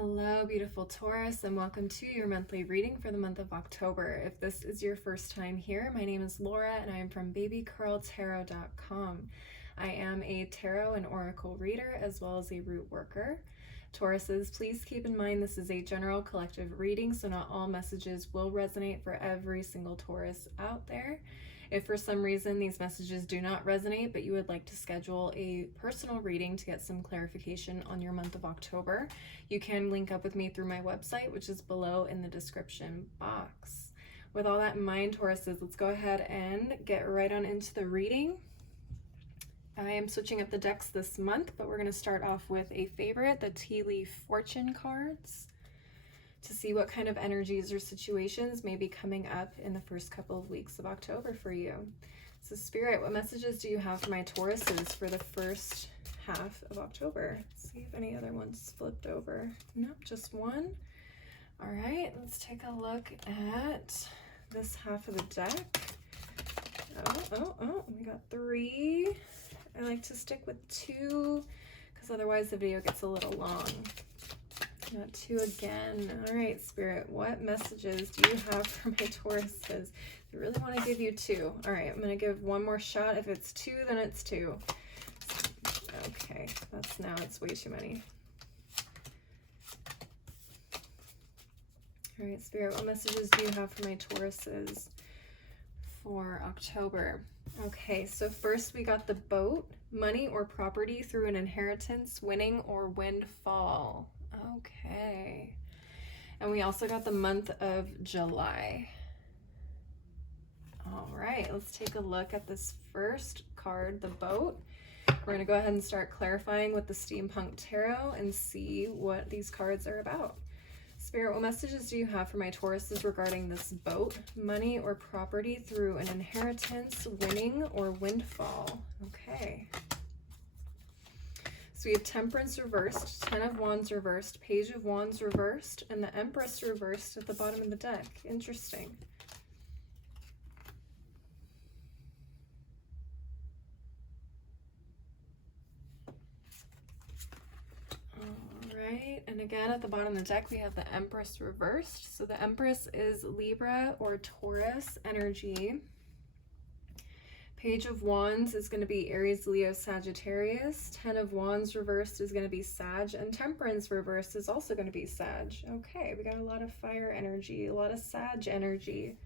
Hello, beautiful Taurus, and welcome to your monthly reading for the month of October. If this is your first time here, my name is Laura, and I am from babycurltarot.com. I am a tarot and oracle reader, as well as a root worker. Tauruses, please keep in mind this is a general collective reading, so not all messages will resonate for every single Taurus out there. If for some reason these messages do not resonate, but you would like to schedule a personal reading to get some clarification on your month of October, you can link up with me through my website, which is below in the description box. With all that in mind, Tauruses, let's go ahead and get right on into the reading. I am switching up the decks this month, but we're going to start off with a favorite, the Tea Leaf Fortune cards, to see what kind of energies or situations may be coming up in the first couple of weeks of October for you. So Spirit, what messages do you have for my Tauruses for the first half of October? Let's see if any other ones flipped over. Nope, just one. All right, let's take a look at this half of the deck. Oh, we got three. I like to stick with two because otherwise the video gets a little long. Got two again. All right, Spirit, what messages do you have for my Tauruses? I really want to give you two. All right, I'm going to give one more shot. If it's two, then it's two. Okay, it's way too many. All right, Spirit, what messages do you have for my Tauruses for October? Okay, so first we got the boat, money or property through an inheritance, winning or windfall. Okay. And we also got the month of July. All right, let's take a look at this first card, the boat. We're going to go ahead and start clarifying with the Steampunk Tarot and see what these cards are about. Spirit, what messages do you have for my Tauruses regarding this boat, money or property through an inheritance, winning or windfall? Okay. So we have Temperance reversed, Ten of Wands reversed, Page of Wands reversed, and the Empress reversed at the bottom of the deck. Interesting. All right, and again at the bottom of the deck we have the Empress reversed. So the Empress is Libra or Taurus energy. Page of Wands is going to be Aries, Leo, Sagittarius. Ten of Wands reversed is going to be Sag. And Temperance reversed is also going to be Sag. Okay, we got a lot of fire energy, a lot of Sag energy.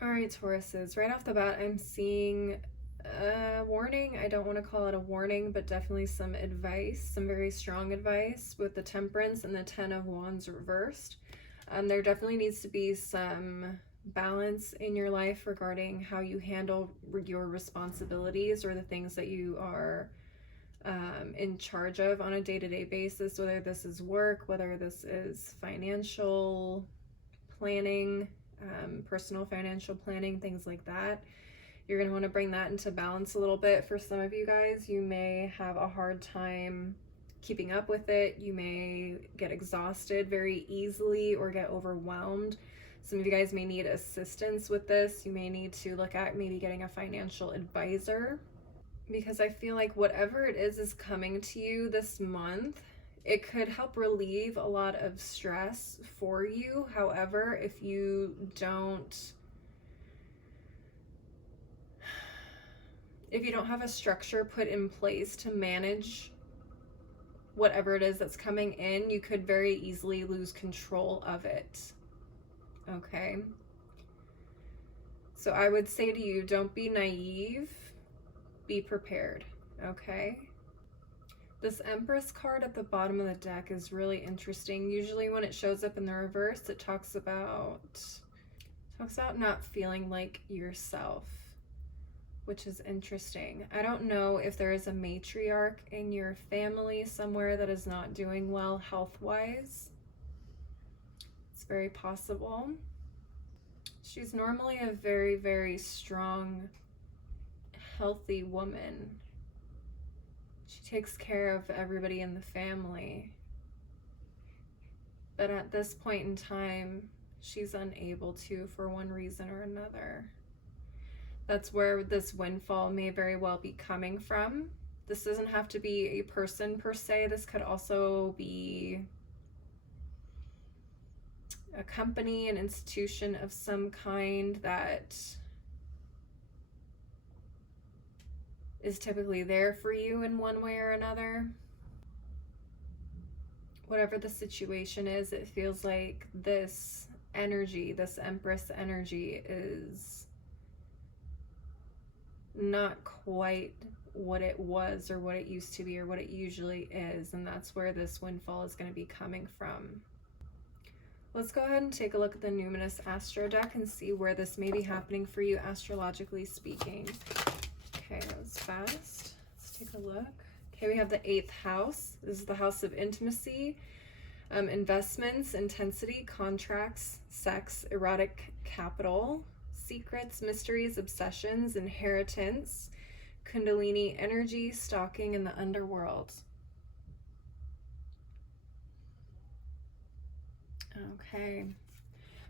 All right, Tauruses, right off the bat, I'm seeing a warning. I don't want to call it a warning, but definitely some advice, some very strong advice with the Temperance and the Ten of Wands reversed. There definitely needs to be some balance in your life regarding how you handle your responsibilities or the things that you are in charge of on a day-to-day basis, whether this is work, whether this is financial planning, personal financial planning, things like that. You're going to want to bring that into balance a little bit. For some of you guys, you may have a hard time keeping up with it. You may get exhausted very easily or get overwhelmed. Some of you guys may need assistance with this. You may need to look at maybe getting a financial advisor, because I feel like whatever it is coming to you this month, it could help relieve a lot of stress for you. However, if you don't have a structure put in place to manage whatever it is that's coming in, you could very easily lose control of it. Okay, so I would say to you, don't be naive, be prepared. Okay, this Empress card at the bottom of the deck is really interesting. Usually when it shows up in the reverse, it talks about not feeling like yourself, which is interesting. I don't know if there is a matriarch in your family somewhere that is not doing well health-wise. It's very possible. She's normally a very, very strong, healthy woman. She takes care of everybody in the family. But at this point in time, she's unable to for one reason or another. That's where this windfall may very well be coming from. This doesn't have to be a person per se. This could also be a company, an institution of some kind that is typically there for you in one way or another. Whatever the situation is, it feels like this energy, this Empress energy, is not quite what it was or what it used to be or what it usually is, and that's where this windfall is going to be coming from. Let's go ahead and take a look at the Numinous Astro deck and see where this may be happening for you, astrologically speaking. Okay, that was fast. Let's take a look. Okay, we have the 8th house. This is the house of intimacy, investments, intensity, contracts, sex, erotic capital, secrets, mysteries, obsessions, inheritance, Kundalini energy, stalking, and the underworld. Okay.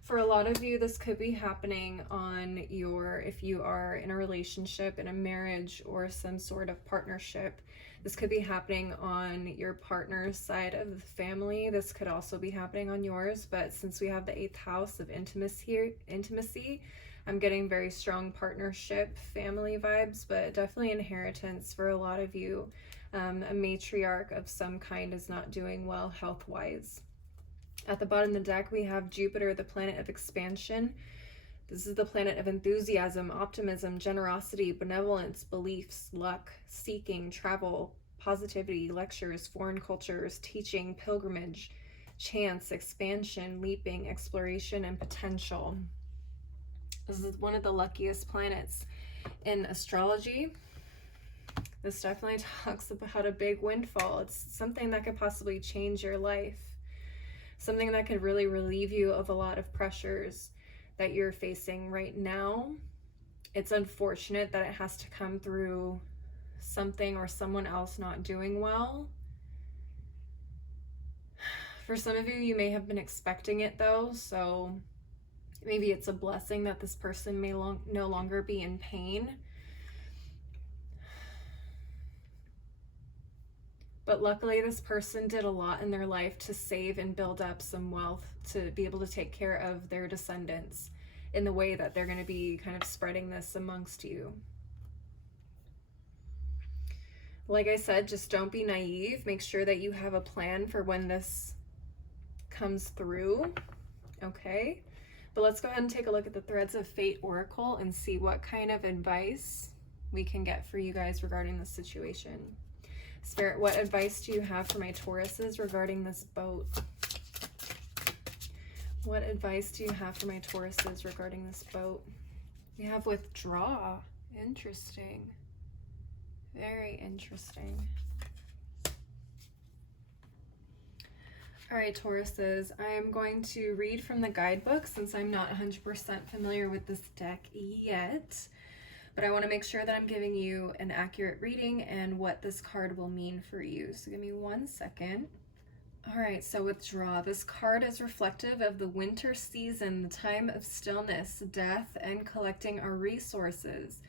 For a lot of you, this could be happening on your, if you are in a relationship, in a marriage, or some sort of partnership, this could be happening on your partner's side of the family. This could also be happening on yours, but since we have the 8th house of intimacy, I'm getting very strong partnership, family vibes, but definitely inheritance for a lot of you. A matriarch of some kind is not doing well health-wise. At the bottom of the deck, we have Jupiter, the planet of expansion. This is the planet of enthusiasm, optimism, generosity, benevolence, beliefs, luck, seeking, travel, positivity, lectures, foreign cultures, teaching, pilgrimage, chance, expansion, leaping, exploration, and potential. This is one of the luckiest planets in astrology. This definitely talks about a big windfall. It's something that could possibly change your life. Something that could really relieve you of a lot of pressures that you're facing right now. It's unfortunate that it has to come through something or someone else not doing well. For some of you, you may have been expecting it though, so maybe it's a blessing that this person may no longer be in pain. But luckily, this person did a lot in their life to save and build up some wealth to be able to take care of their descendants in the way that they're going to be kind of spreading this amongst you. Like I said, just don't be naive. Make sure that you have a plan for when this comes through, okay? But let's go ahead and take a look at the Threads of Fate Oracle and see what kind of advice we can get for you guys regarding this situation. Spirit, what advice do you have for my Tauruses regarding this boat? What advice do you have for my Tauruses regarding this boat? We have withdraw. Interesting. Very interesting. All right, Tauruses, I am going to read from the guidebook since I'm not 100% familiar with this deck yet. But I want to make sure that I'm giving you an accurate reading and what this card will mean for you. So give me 1 second. All right, so withdraw. This card is reflective of the winter season, the time of stillness, death, and collecting our resources.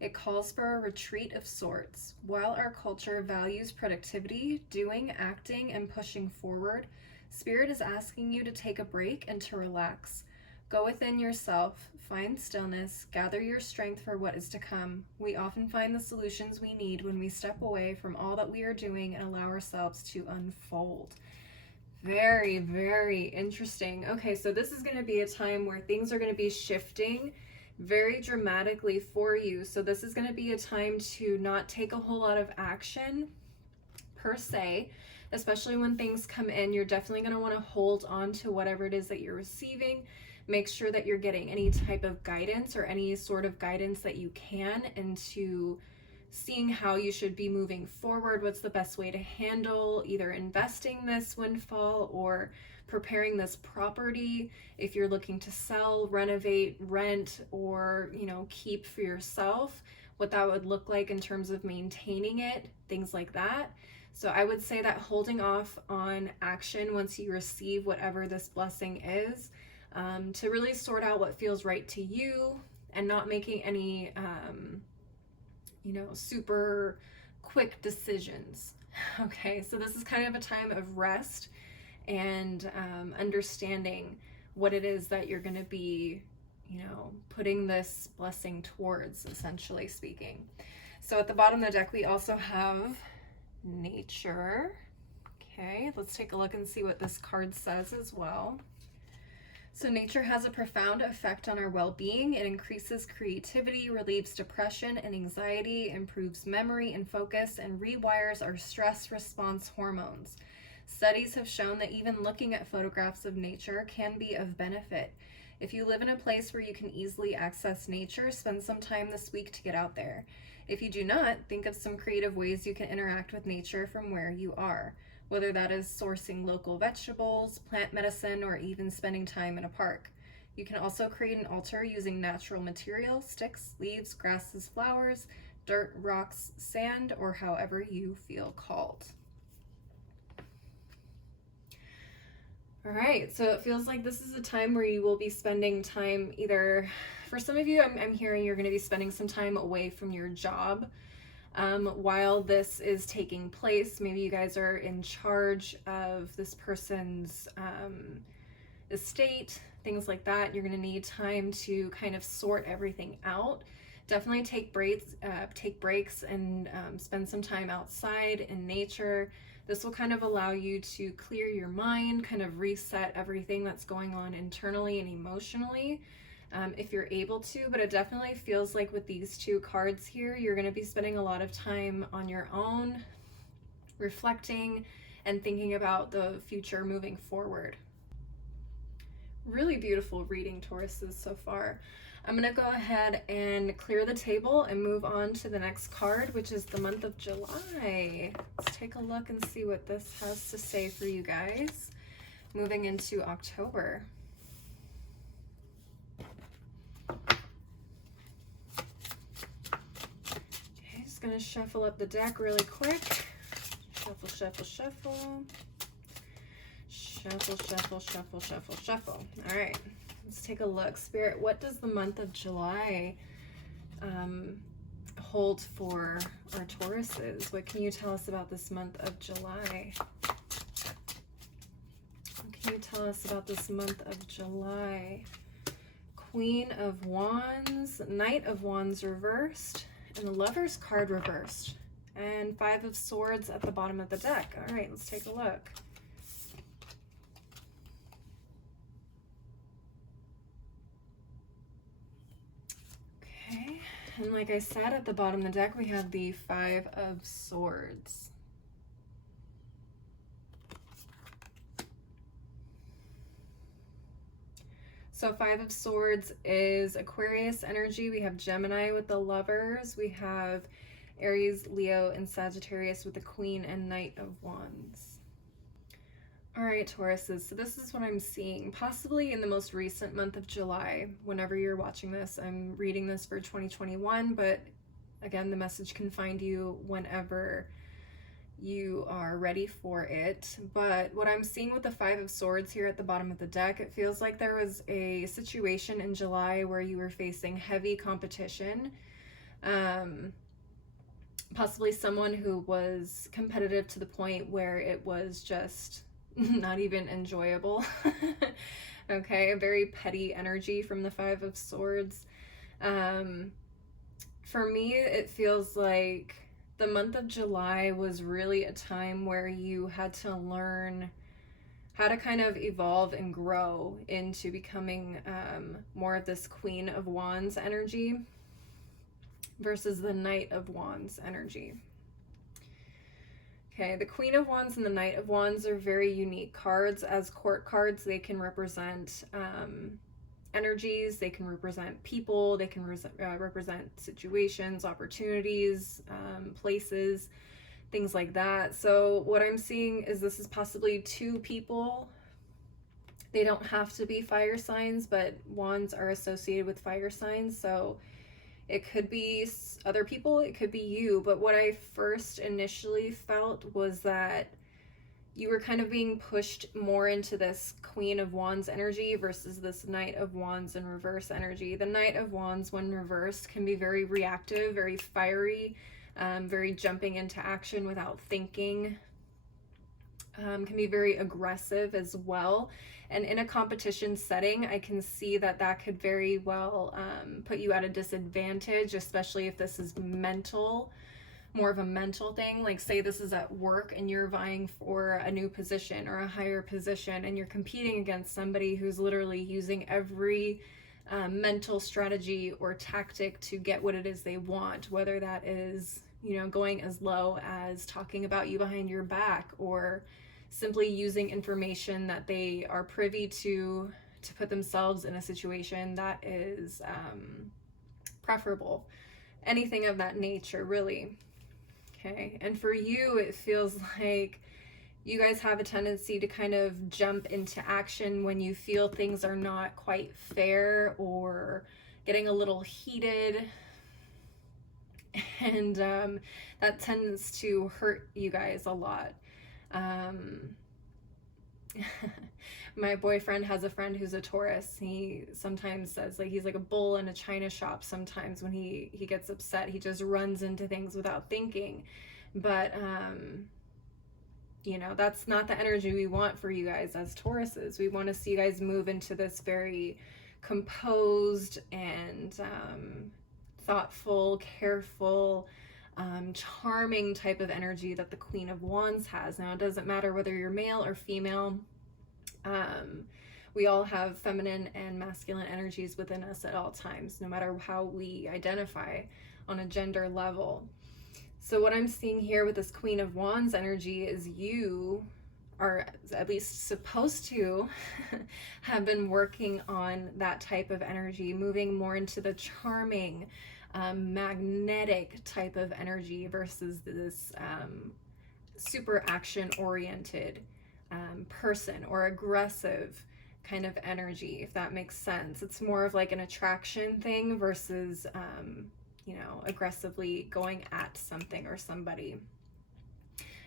It calls for a retreat of sorts. While our culture values productivity, doing, acting, and pushing forward, Spirit is asking you to take a break and to relax. Go within yourself, find stillness, gather your strength for what is to come. We often find the solutions we need when we step away from all that we are doing and allow ourselves to unfold. Very, very interesting. Okay, so this is going to be a time where things are going to be shifting very dramatically for you. So this is going to be a time to not take a whole lot of action per se, especially when things come in. You're definitely going to want to hold on to whatever it is that you're receiving. Make sure that you're getting any type of guidance or any sort of guidance that you can into seeing how you should be moving forward. What's the best way to handle either investing this windfall or preparing this property if you're looking to sell, renovate, rent, or keep for yourself, what that would look like in terms of maintaining it, things like that. So I would say that holding off on action once you receive whatever this blessing is, to really sort out what feels right to you and not making any super quick decisions. Okay, so this is kind of a time of rest and understanding what it is that you're going to be, you know, putting this blessing towards, essentially speaking. So at the bottom of the deck, we also have nature. Okay, let's take a look and see what this card says as well. So nature has a profound effect on our well-being. It increases creativity, relieves depression and anxiety, improves memory and focus, and rewires our stress response hormones. Studies have shown that even looking at photographs of nature can be of benefit. If you live in a place where you can easily access nature, spend some time this week to get out there. If you do not, think of some creative ways you can interact with nature from where you are, whether that is sourcing local vegetables, plant medicine, or even spending time in a park. You can also create an altar using natural materials, sticks, leaves, grasses, flowers, dirt, rocks, sand, or however you feel called. All right, so it feels like this is a time where you will be spending time either, for some of you, I'm hearing you're going to be spending some time away from your job while this is taking place. Maybe you guys are in charge of this person's estate, things like that. You're going to need time to kind of sort everything out. Definitely take breaks and spend some time outside in nature. This will kind of allow you to clear your mind, kind of reset everything that's going on internally and emotionally, if you're able to. But it definitely feels like with these two cards here, you're going to be spending a lot of time on your own, reflecting and thinking about the future moving forward. Really beautiful reading, Tauruses, so far. I'm going to go ahead and clear the table and move on to the next card, which is the month of July. Let's take a look and see what this has to say for you guys moving into October. Okay, just going to shuffle up the deck really quick. Shuffle, shuffle, shuffle. Shuffle, shuffle, shuffle, shuffle, shuffle. All right. Let's take a look. Spirit, what does the month of July hold for our Tauruses? What can you tell us about this month of July? What can you tell us about this month of July? Queen of Wands, Knight of Wands reversed, and the Lover's card reversed, and Five of Swords at the bottom of the deck. All right, let's take a look. Okay, and like I said, at the bottom of the deck, we have the Five of Swords. So Five of Swords is Aquarius energy. We have Gemini with the Lovers. We have Aries, Leo, and Sagittarius with the Queen and Knight of Wands. All right, Tauruses, so this is what I'm seeing, possibly in the most recent month of July. Whenever you're watching this, I'm reading this for 2021, but again, the message can find you whenever you are ready for it. But what I'm seeing with the Five of Swords here at the bottom of the deck, it feels like there was a situation in July where you were facing heavy competition. Possibly someone who was competitive to the point where it was just not even enjoyable. Okay, a very petty energy from the Five of Swords. For me, it feels like the month of July was really a time where you had to learn how to kind of evolve and grow into becoming more of this Queen of Wands energy versus the Knight of Wands energy. Okay, the Queen of Wands and the Knight of Wands are very unique cards. As court cards, they can represent energies, they can represent people, they can represent situations, opportunities, places, things like that. So what I'm seeing is this is possibly two people. They don't have to be fire signs, but wands are associated with fire signs, so it could be other people, it could be you. But what I first initially felt was that you were kind of being pushed more into this Queen of Wands energy versus this Knight of Wands in reverse energy. The Knight of Wands, when reversed, can be very reactive, very fiery, very jumping into action without thinking. Can be very aggressive as well. And in a competition setting, I can see that that could very well put you at a disadvantage, especially if this is mental, more of a mental thing. Like say this is at work and you're vying for a new position or a higher position, and you're competing against somebody who's literally using every mental strategy or tactic to get what it is they want, whether that is, you know, going as low as talking about you behind your back, or simply using information that they are privy to put themselves in a situation that is preferable. Anything of that nature, really. Okay, and for you, it feels like you guys have a tendency to kind of jump into action when you feel things are not quite fair or getting a little heated. And that tends to hurt you guys a lot. My boyfriend has a friend who's a Taurus. He sometimes says like he's like a bull in a china shop. Sometimes when he gets upset, he just runs into things without thinking. But you know, that's not the energy we want for you guys as Tauruses. We want to see you guys move into this very composed and thoughtful, careful, charming type of energy that the Queen of Wands has. Now, it doesn't matter whether you're male or female. We all have feminine and masculine energies within us at all times, no matter how we identify on a gender level. So what I'm seeing here with this Queen of Wands energy is you are at least supposed to have been working on that type of energy, moving more into the charming, magnetic type of energy versus this super action-oriented person or aggressive kind of energy, if that makes sense. It's more of like an attraction thing versus you know, aggressively going at something or somebody.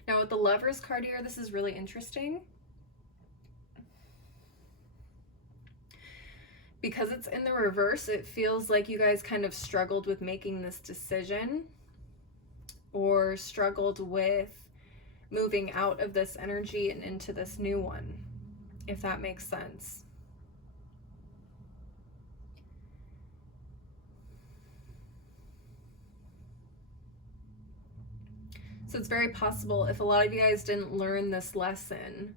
Now with the Lovers card here, this is really interesting because it's in the reverse. It feels like you guys kind of struggled with making this decision, or struggled with moving out of this energy and into this new one, if that makes sense. So it's very possible if a lot of you guys didn't learn this lesson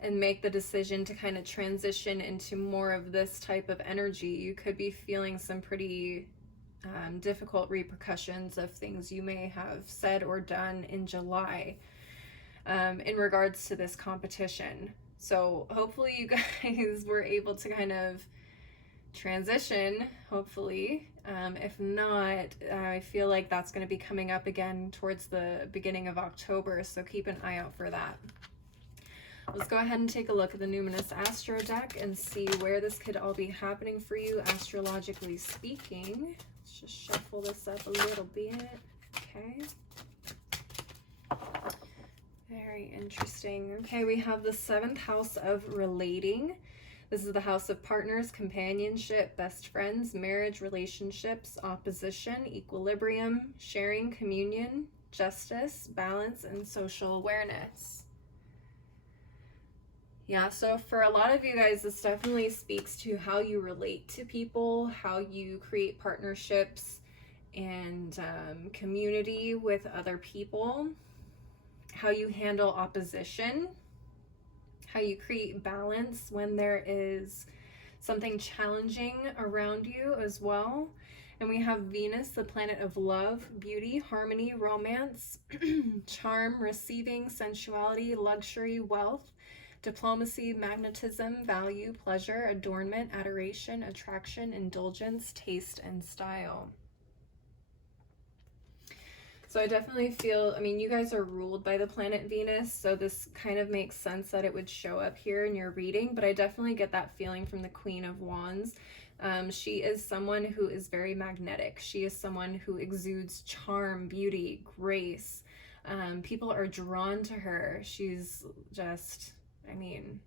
and make the decision to kind of transition into more of this type of energy, you could be feeling some pretty difficult repercussions of things you may have said or done in July in regards to this competition. So hopefully you guys were able to kind of transition, hopefully. If not, I feel like that's going to be coming up again towards the beginning of October, so keep an eye out for that. Let's go ahead and take a look at the Numinous Astro deck and see where this could all be happening for you, astrologically speaking. Let's just shuffle this up a little bit. Okay. Very interesting. Okay, we have the 7th house of relating. This is the house of partners, companionship, best friends, marriage, relationships, opposition, equilibrium, sharing, communion, justice, balance, and social awareness. Yeah, so for a lot of you guys, this definitely speaks to how you relate to people, how you create partnerships and community with other people, how you handle opposition, how you create balance when there is something challenging around you as well. And we have Venus, the planet of love, beauty, harmony, romance, charm, receiving, sensuality, luxury, wealth, diplomacy, magnetism, value, pleasure, adornment, adoration, attraction, indulgence, taste, and style. So I definitely feel, I mean, you guys are ruled by the planet Venus, so this kind of makes sense that it would show up here in your reading, but I definitely get that feeling from the Queen of Wands. She is someone who is very magnetic. She is someone who exudes charm, beauty, grace. People are drawn to her. She's just, I mean,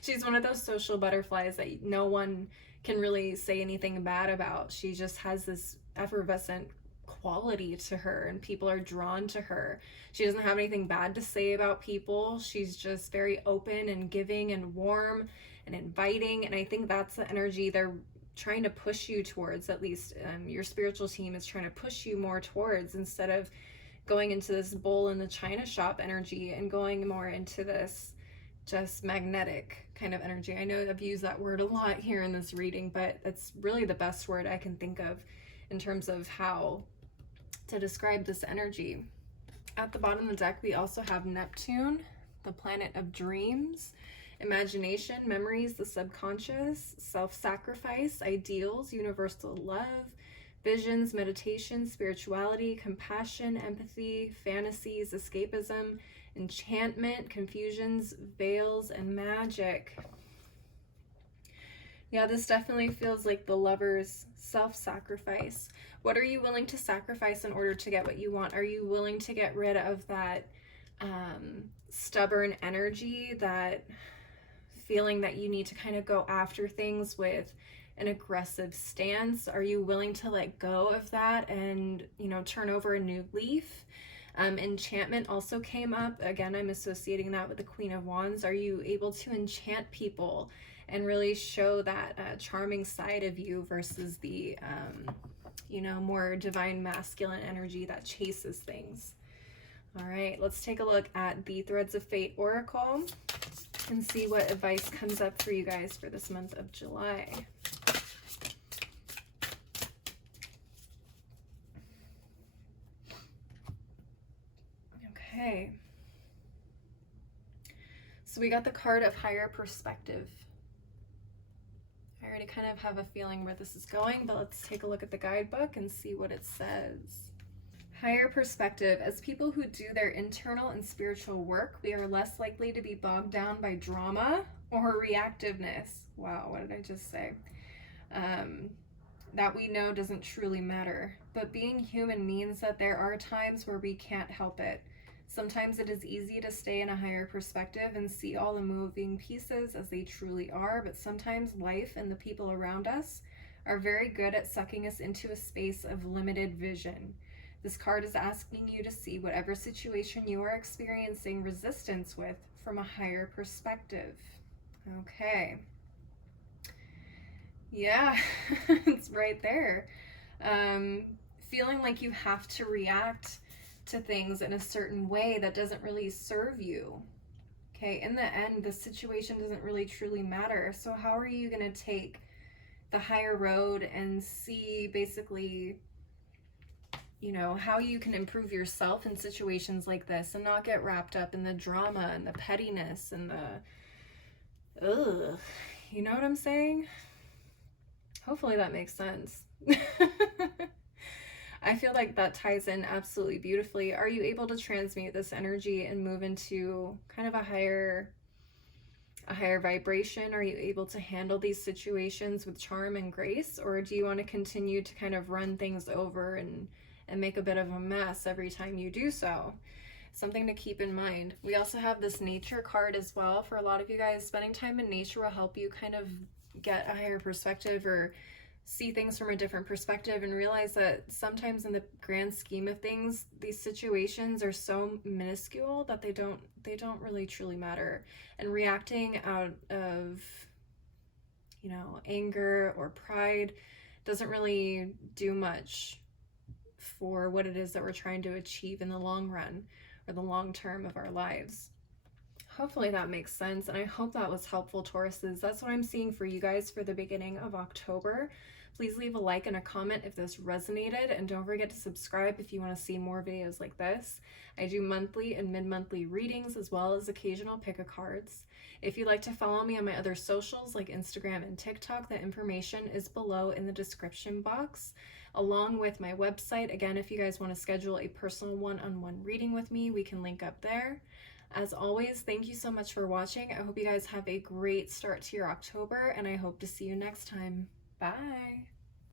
she's one of those social butterflies that no one can really say anything bad about. She just has this effervescent quality to her and people are drawn to her. She doesn't have anything bad to say about people. She's just very open and giving and warm and inviting. And I think that's the energy they're trying to push you towards, at least your spiritual team is trying to push you more towards, instead of going into this bull in the china shop energy and going more into this just magnetic kind of energy. I know I've used that word a lot here in this reading, but it's really the best word I can think of in terms of how to describe this energy. At the bottom of the deck, we also have Neptune, the planet of dreams, imagination, memories, the subconscious, self-sacrifice, ideals, universal love, visions, meditation, spirituality, compassion, empathy, fantasies, escapism, enchantment, confusions, veils, and magic. Yeah, this definitely feels like the lover's self-sacrifice. What are you willing to sacrifice in order to get what you want? Are you willing to get rid of that stubborn energy, that feeling that you need to kind of go after things with an aggressive stance? Are you willing to let go of that and, you know, turn over a new leaf? Enchantment also came up. Again, I'm associating that with the Queen of Wands. Are you able to enchant people and really show that charming side of you versus the, you know, more divine masculine energy that chases things? All right, let's take a look at the Threads of Fate Oracle and see what advice comes up for you guys for this month of July. Okay. So we got the card of higher perspective. I already kind of have a feeling where this is going, but let's take a look at the guidebook and see what it says. Higher perspective. As people who do their internal and spiritual work, we are less likely to be bogged down by drama or reactiveness. Wow, what did I just say? That we know doesn't truly matter. But being human means that there are times where we can't help it. Sometimes it is easy to stay in a higher perspective and see all the moving pieces as they truly are, but sometimes life and the people around us are very good at sucking us into a space of limited vision. This card is asking you to see whatever situation you are experiencing resistance with from a higher perspective. Okay. Yeah, it's right there. Feeling like you have to react to things in a certain way that doesn't really serve you. Okay, in the end, the situation doesn't really truly matter. So how are you going to take the higher road and see basically, you know, how you can improve yourself in situations like this and not get wrapped up in the drama and the pettiness and the, ugh, you know what I'm saying? Hopefully that makes sense. I feel like that ties in absolutely beautifully. Are you able to transmute this energy and move into kind of a higher vibration? Are you able to handle these situations with charm and grace? Or do you want to continue to kind of run things over and make a bit of a mess every time you do so? Something to keep in mind. We also have this nature card as well. For a lot of you guys, spending time in nature will help you kind of get a higher perspective or see things from a different perspective and realize that sometimes in the grand scheme of things, these situations are so minuscule that they don't really truly matter. And reacting out of, you know, anger or pride doesn't really do much for what it is that we're trying to achieve in the long run or the long term of our lives. Hopefully that makes sense, and I hope that was helpful, Tauruses. That's what I'm seeing for you guys for the beginning of October. Please leave a like and a comment if this resonated, and don't forget to subscribe if you want to see more videos like this. I do monthly and mid-monthly readings as well as occasional pick-a-cards. If you'd like to follow me on my other socials like Instagram and TikTok, the information is below in the description box, along with my website. Again, if you guys want to schedule a personal one-on-one reading with me, we can link up there. As always, thank you so much for watching. I hope you guys have a great start to your October, and I hope to see you next time. Bye.